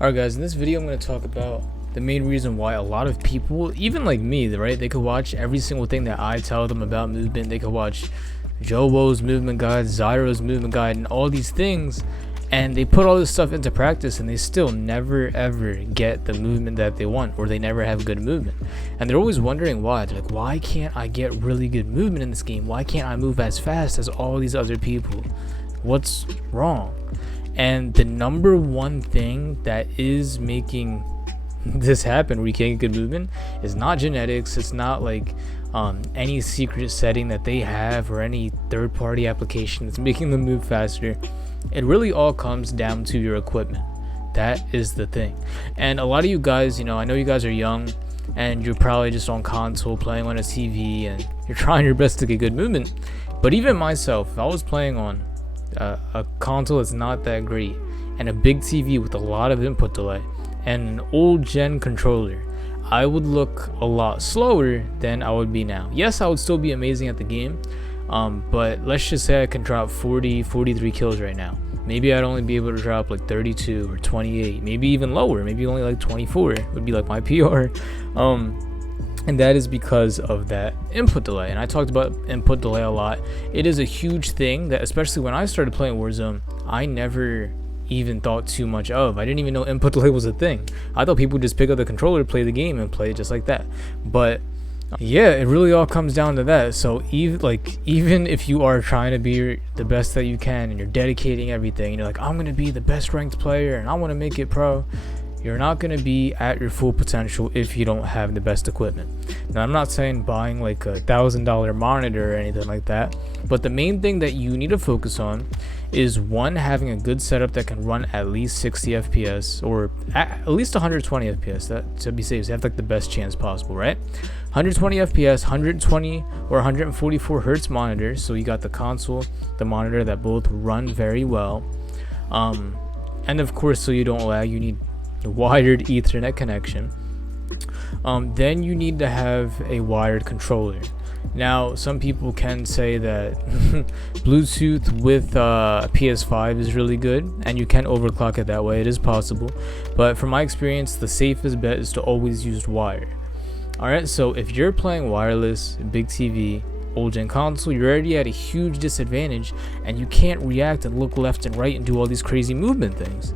Alright guys, in this video I'm going to talk about the main reason why a lot of people, even like me, right, they could watch every single thing that I tell them about movement. They could watch Joe Wo's movement guide, Zyro's movement guide, and all these things, and they put all this stuff into practice and they still never ever get the movement that they want, or they never have good movement. And they're always wondering why. They're like, why can't I get really good movement in this game? Why can't I move as fast as all these other people? What's wrong? And the number one thing that is making this happen where you can't get good movement is not genetics. It's not like any secret setting that they have or any third-party application that's making them move faster. It really all comes down to your equipment. That is the thing. And a lot of you guys, I know you guys are young and you're probably just on console playing on a TV and you're trying your best to get good movement. But even myself, if I was playing on a console that's not that great and a big TV with a lot of input delay and an old gen controller, I would look a lot slower than I would be now. Yes, I would still be amazing at the game, but let's just say I can drop 43 kills right now. Maybe I'd only be able to drop like 32 or 28, maybe even lower, maybe only like 24 would be like my PR. And that is because of that input delay. And I talked about input delay a lot. It is a huge thing that, especially when I started playing Warzone, I never even thought too much of. I didn't even know input delay was a thing. I thought people would just pick up the controller, play the game, and play it just like that. But yeah, it really all comes down to that. So even if you are trying to be the best that you can and you're dedicating everything, you're like, I'm gonna be the best ranked player and I want to make it pro, you're not going to be at your full potential if you don't have the best equipment. Now, I'm not saying buying like $1,000 monitor or anything like that, but the main thing that you need to focus on is, one, having a good setup that can run at least 60 FPS or at least 120 FPS. That to be safe, so you have like the best chance possible, right? 120 FPS, 120 or 144 hertz monitor, so you got the console, the monitor, that both run very well. And of course, so you don't lag, you need a wired Ethernet connection. Then you need to have a wired controller. Now, some people can say that Bluetooth with PS5 is really good, and you can overclock it that way. It is possible, but from my experience, the safest bet is to always use wired. Alright, so if you're playing wireless, big TV, old gen console, you're already at a huge disadvantage, and you can't react and look left and right and do all these crazy movement things.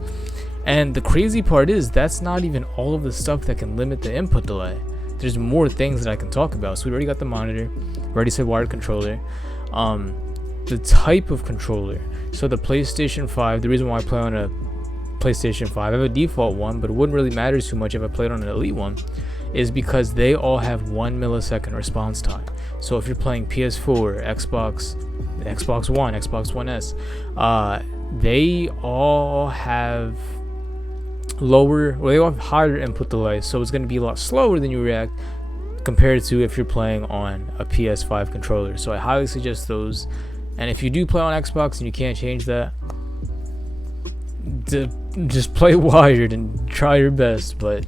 And the crazy part is, that's not even all of the stuff that can limit the input delay. There's more things that I can talk about. So we already got the monitor, we already said wired controller, the type of controller. So the PlayStation 5, the reason why I play on a PlayStation 5, I have a default one, but it wouldn't really matter too much if I played on an Elite one, is because they all have 1 millisecond response time. So if you're playing PS4, Xbox One, Xbox One S, they all have they all have higher input delay, so it's going to be a lot slower than you react compared to if you're playing on a PS5 controller. So I highly suggest those. And if you do play on Xbox and you can't change that, just play wired and try your best, but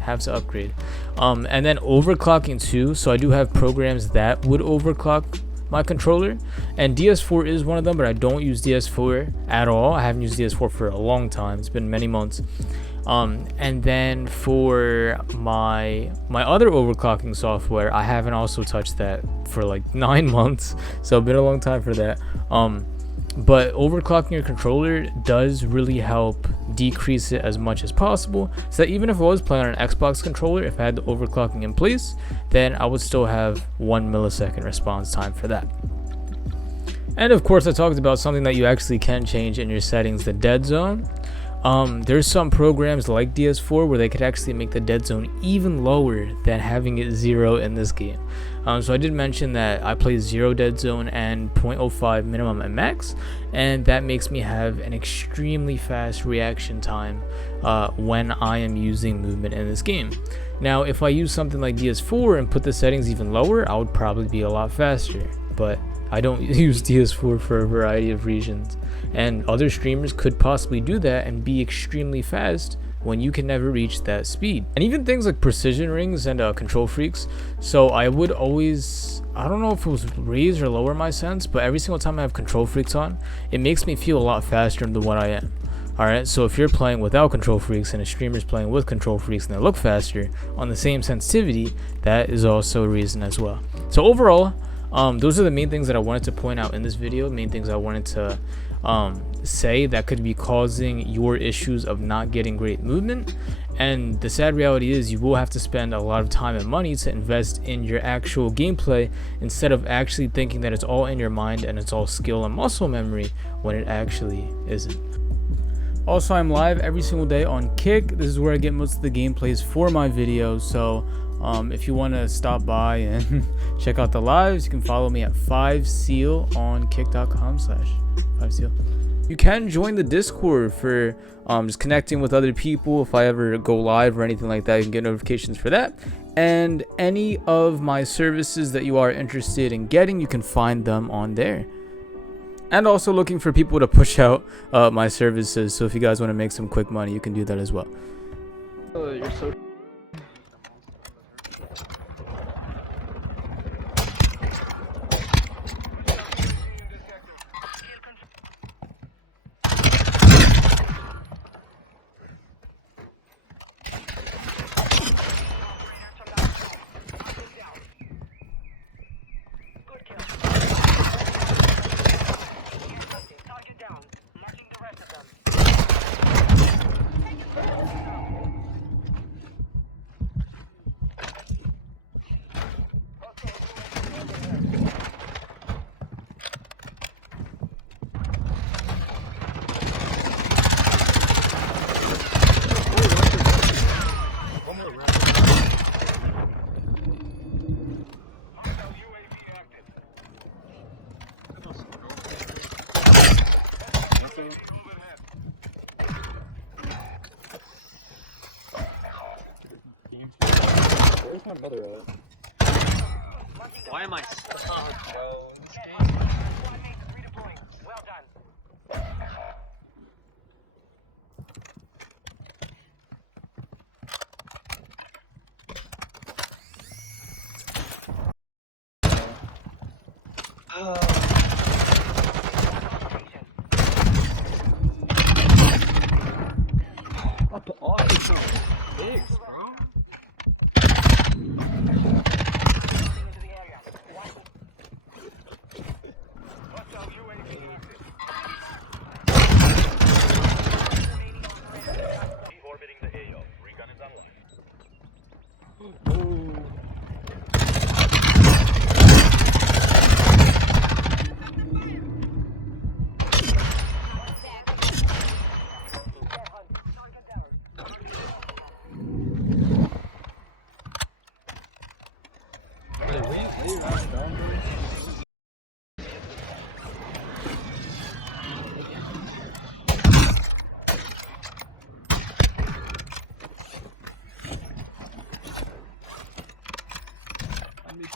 have to upgrade. And then overclocking too. So I do have programs that would overclock my controller, and DS4 is one of them, but I don't use DS4 at all. I haven't used DS4 for a long time. It's been many months. And then for my other overclocking software, I haven't also touched that for like 9 months, so it's been a long time for that. But overclocking your controller does really help decrease it as much as possible, so that even if I was playing on an Xbox controller, if I had the overclocking in place, then I would still have 1 millisecond response time for that. And of course, I talked about something that you actually can change in your settings, the dead zone. There's some programs like DS4 where they could actually make the dead zone even lower than having it 0 in this game. So I did mention that I play 0 dead zone and 0.05 minimum and max, and that makes me have an extremely fast reaction time when I am using movement in this game. Now, if I use something like DS4 and put the settings even lower, I would probably be a lot faster, but I don't use DS4 for a variety of reasons, and other streamers could possibly do that and be extremely fast when you can never reach that speed. And even things like precision rings and control freaks. So I would always, I don't know if it was raise or lower my sense, but every single time I have control freaks on, it makes me feel a lot faster than what I am. Alright, so if you're playing without control freaks and a streamer's playing with control freaks and they look faster on the same sensitivity, that is also a reason as well. So overall, those are the main things that I wanted to point out in this video, main things I wanted to say that could be causing your issues of not getting great movement. And the sad reality is you will have to spend a lot of time and money to invest in your actual gameplay instead of actually thinking that it's all in your mind and it's all skill and muscle memory when it actually isn't. Also, I'm live every single day on Kick. This is where I get most of the gameplays for my videos. So if you want to stop by and check out the lives, you can follow me at 5seal on kick.com/5seal. You can join the Discord for just connecting with other people. If I ever go live or anything like that, you can get notifications for that. And any of my services that you are interested in getting, you can find them on there. And also looking for people to push out my services. So if you guys want to make some quick money, you can do that as well. You're so Where's my mother at? Why am I stuck? Well done. Up on pigs, bro. Orbiting the AO. Recon is online.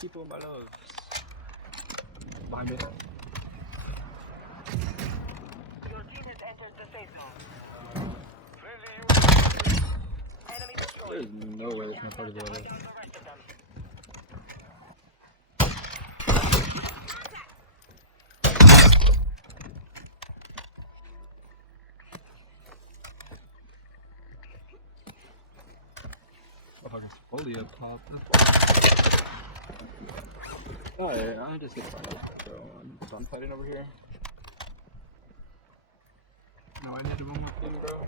People, my love. Behind me. Your team has entered the safe zone. Enemy destroyed. There's no way it's not part of the other. Holy up top. Oh, yeah, I just get fired, so I'm done fighting over here. No, I need to move my thing, bro.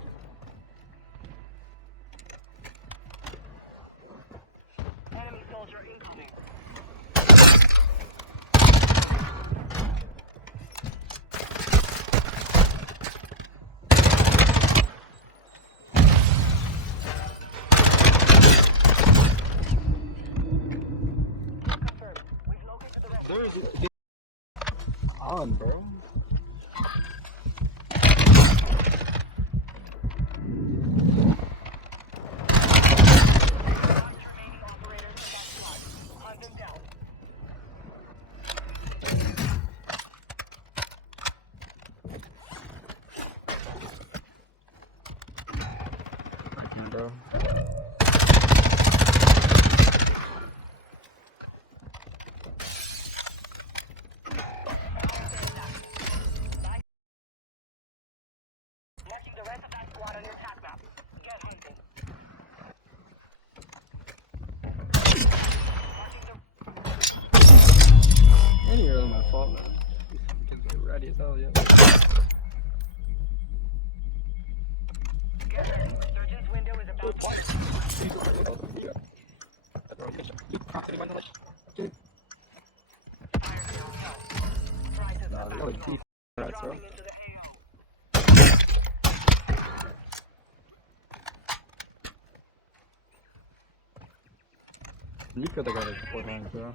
Enemy soldier incoming. On, bro. Bro. The rest of Any really my fault, man. These kids are ready as hell, yeah. Surgeon's window is about to Nah, really deep threats, bro. You could have got it beforehand, bro.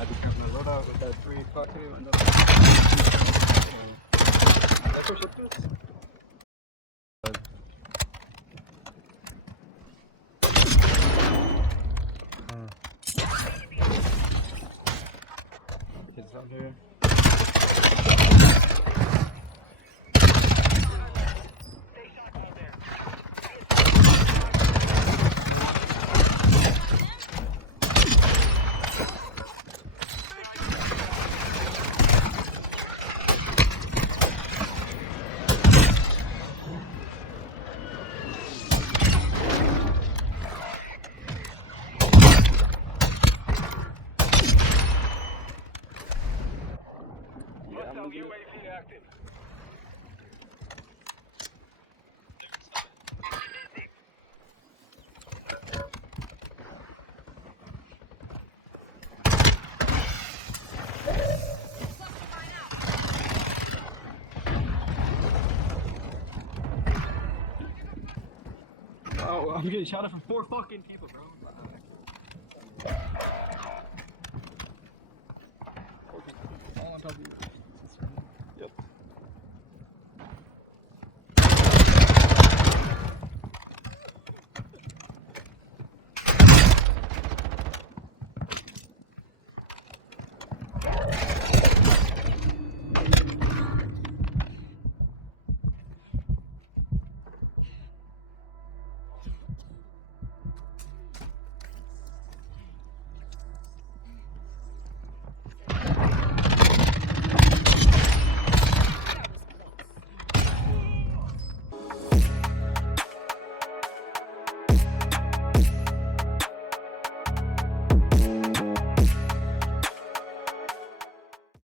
I'd be careful to load out with that 3 o'clock too, and that's for shit this. Kids out here. Oh, I'm getting shot at from 4 fucking people, bro.